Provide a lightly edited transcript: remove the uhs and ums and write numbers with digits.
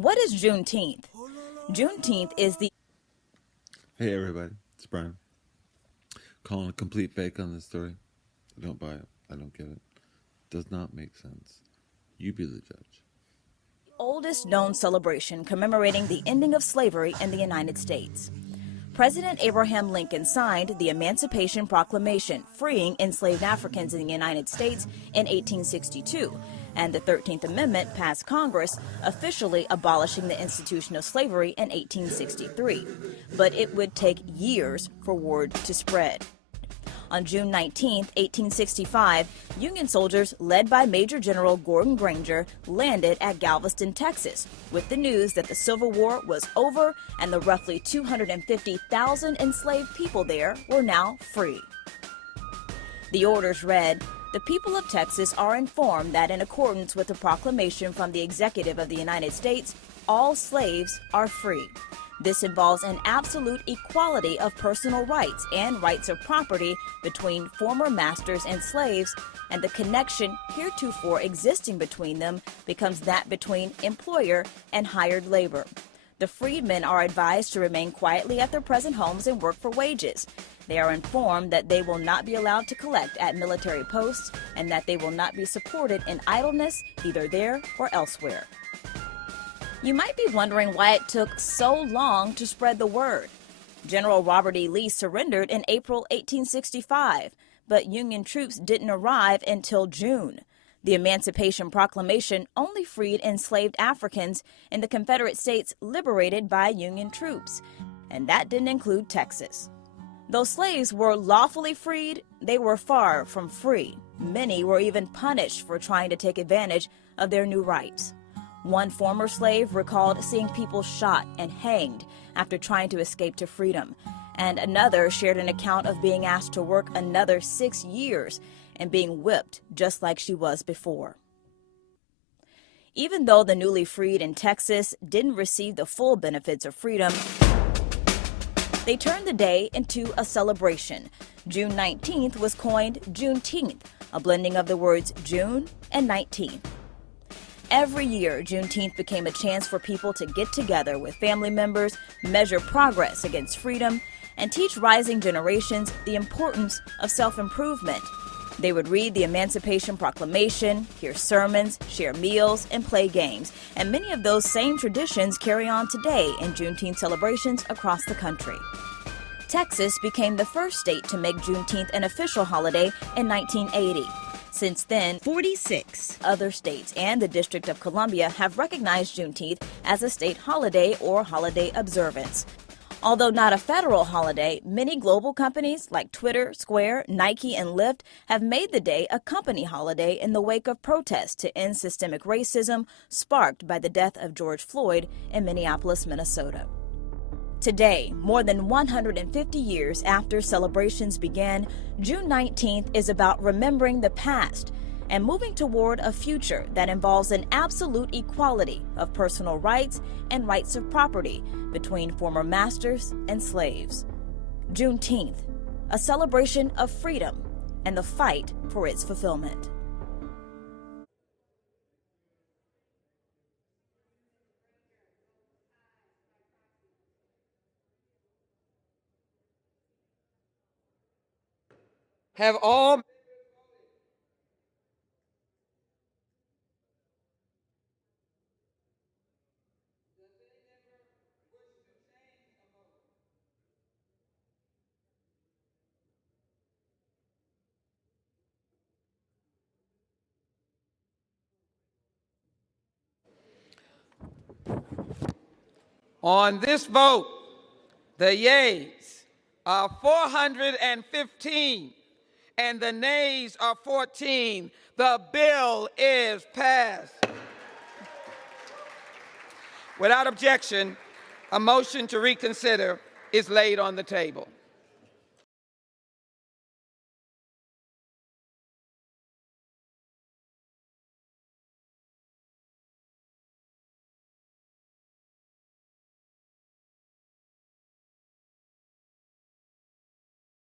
What is Juneteenth? Juneteenth is the... Hey everybody, it's Brian. Calling a complete fake on this story. I don't buy it. I don't get it. Does not make sense. You be the judge. oldest known celebration commemorating the ending of slavery in the United States. President Abraham Lincoln signed the Emancipation Proclamation, freeing enslaved Africans in the United States in 1862, and the 13th Amendment passed Congress, officially abolishing the institution of slavery in 1863. But it would take years for word to spread. On June 19, 1865, Union soldiers led by Major General Gordon Granger landed at Galveston, Texas, with the news that the Civil War was over and the roughly 250,000 enslaved people there were now free. The orders read, "The people of Texas are informed that in accordance with the proclamation from the Executive of the United States, all slaves are free. This involves an absolute equality of personal rights and rights of property between former masters and slaves, and the connection heretofore existing between them becomes that between employer and hired labor. The freedmen are advised to remain quietly at their present homes and work for wages. They are informed that they will not be allowed to collect at military posts and that they will not be supported in idleness either there or elsewhere." You might be wondering why it took so long to spread the word. General Robert E. Lee surrendered in April 1865, but Union troops didn't arrive until June. The Emancipation Proclamation only freed enslaved Africans in the Confederate States liberated by Union troops, and that didn't include Texas. Though slaves were lawfully freed, they were far from free. Many were even punished for trying to take advantage of their new rights. One former slave recalled seeing people shot and hanged after trying to escape to freedom, and another shared an account of being asked to work another 6 years and being whipped just like she was before. Even though the newly freed in Texas didn't receive the full benefits of freedom, they turned the day into a celebration. June 19th was coined Juneteenth, a blending of the words June and 19th. Every year, Juneteenth became a chance for people to get together with family members, measure progress against freedom, and teach rising generations the importance of self-improvement. They would read the Emancipation Proclamation, hear sermons, share meals, and play games. And many of those same traditions carry on today in Juneteenth celebrations across the country. Texas became the first state to make Juneteenth an official holiday in 1980. Since then, 46 other states and the District of Columbia have recognized Juneteenth as a state holiday or holiday observance. Although not a federal holiday, many global companies like Twitter, Square, Nike, and Lyft have made the day a company holiday in the wake of protests to end systemic racism sparked by the death of George Floyd in Minneapolis, Minnesota. Today, more than 150 years after celebrations began, June 19th is about remembering the past and moving toward a future that involves an absolute equality of personal rights and rights of property between former masters and slaves. Juneteenth, a celebration of freedom and the fight for its fulfillment. Have all on this vote, the yeas are 415 and the nays are 14. The bill is passed. Without objection, a motion to reconsider is laid on the table.